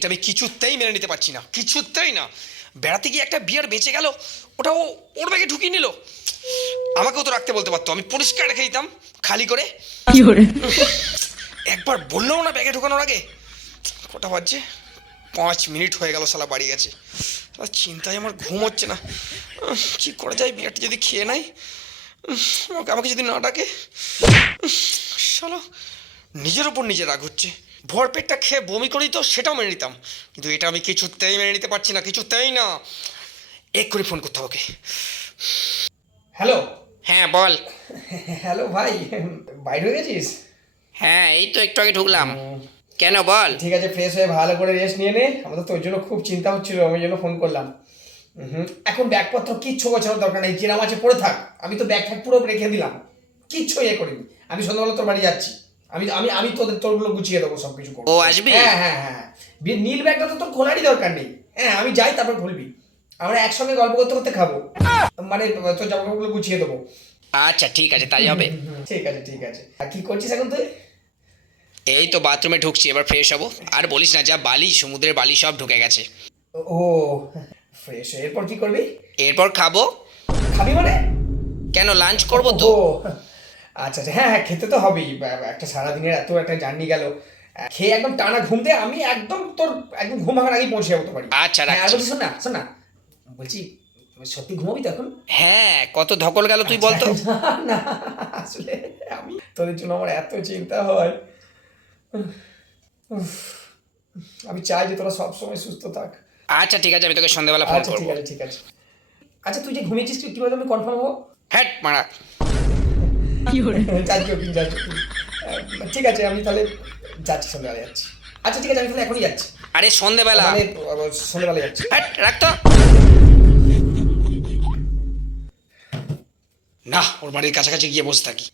এটা আমি কিছুতেই মেনে নিতে পারছি না, কিছুতেই না। বেড়াতে গিয়ে একটা বিয়ার বেঁচে গেল, ওটা ও ওর ব্যাগে ঢুকিয়ে নিল। আমাকেও তো রাখতে বলতে পারতো, আমি পরিষ্কার রেখে দিতাম খালি করে। একবার বললেও না ব্যাগে ঢোকানোর আগে। কটা বাজছে? 5 মিনিট হয়ে গেল, শালা বাড়ি গেছে। চিন্তায় আমার ঘুম হচ্ছে না। কি করা যায়, বিয়ারটা যদি খেয়ে নাই, আমাকে যদি না ডাকে। শালা নিজের ওপর নিজে রাগ হচ্ছে। ভরপেটটা খেয়ে বমি করি তো সেটাও মেনে নিতাম, কিন্তু এটা আমি কিছুতেই মেনে নিতে পারছি না, কিছুতেই না। এক্ষুনি ফোন করতে হবে ওকে। হ্যালো। হ্যাঁ বল। হ্যালো ভাই, বাইরে হয়ে গেছিস? হ্যাঁ এই তো একটু আগে ঢুকলাম। কেন বল। ঠিক আছে, ফ্রেশ হয়ে ভালো করে রেস্ট নিয়ে নে। আমাদের তো ওই জন্য খুব চিন্তা হচ্ছিল, আমি জন্য ফোন করলাম। এখন ব্যাগপত্র কিচ্ছু গোছানোর দরকার নেই, যেরাম আছে পড়ে থাক। আমি তো ব্যাগ পুরো রেখে দিলাম, কিচ্ছু ইয়ে করিনি। আমি সন্ধ্যাবেলা তোর বাড়ি যাচ্ছি। আমি আমি আমি তোরগুলো গুছিয়ে দেবো, সব কিছু করবো। ও আসবি? হ্যাঁ হ্যাঁ হ্যাঁ। নীল ব্যাগটা তো তোর খোলারই দরকার নেই। হ্যাঁ আমি যাই, তারপর খুলবি। আমরা একসঙ্গে গল্প করতে করতে খাবো। মানে তোর জামাকাপড়গুলো গুছিয়ে দেবো। আচ্ছা ঠিক আছে, তাই হবে। ঠিক আছে ঠিক আছে। আর কি করছিস এখন তুই? এই তো বাথরুমে ঢুকছি, এবার ফ্রেশ হবো। আর বলিস না, যা বালি, সমুদ্রের বালি সব ঢুকে গেছে। ও, ফ্রেশ। এরপর কি করবি? এরপর খাবো। খাবি মানে? কেন, লাঞ্চ করবো তো। ও আচ্ছা আচ্ছা, হ্যাঁ হ্যাঁ, খেতে তো হবেই। একটা সারাদিনের এত একটা জার্নি গেল, খেয়ে একদম টানা ঘুম দে। আমি একদম তোর একদম ঘুম ভাঙার আগেই পৌঁছে যাবো তো বাড়ি। আচ্ছা হ্যাঁ, আর রাখছি। বলছি শোন না শোন না, বলছি সত্যি ঘুমাবি তো এখন? হ্যাঁ, কত ধকল গেল তুই বলতো। আচ্ছা, না না, আসলে আমি তোদের জন্য আমার এত চিন্তা হয়। উফ, আমি চাই যে তোরা সবসময় সুস্থ থাক। আচ্ছা ঠিক আছে, আমি তোকে সন্ধ্যাবেলা ফোন আচ্ছা ঠিক করবো। আছে ঠিক আছে। আচ্ছা তুই যে ঘুমিয়েছিস, তুই কীভাবে আমি কনফার্ম হবো? হ্যাট মারা। ঠিক আছে, আমি তাহলে যাচ্ছি, সন্ধ্যাবেলা যাচ্ছি। আচ্ছা ঠিক আছে, আমি তাহলে এখনই যাচ্ছি। আরে সন্ধ্যেবেলা। মানে সন্ধ্যাবেলা যাচ্ছি। হ্যাট রাখতো। না, ওর বাড়ির কাছাকাছি গিয়ে বসে থাকি।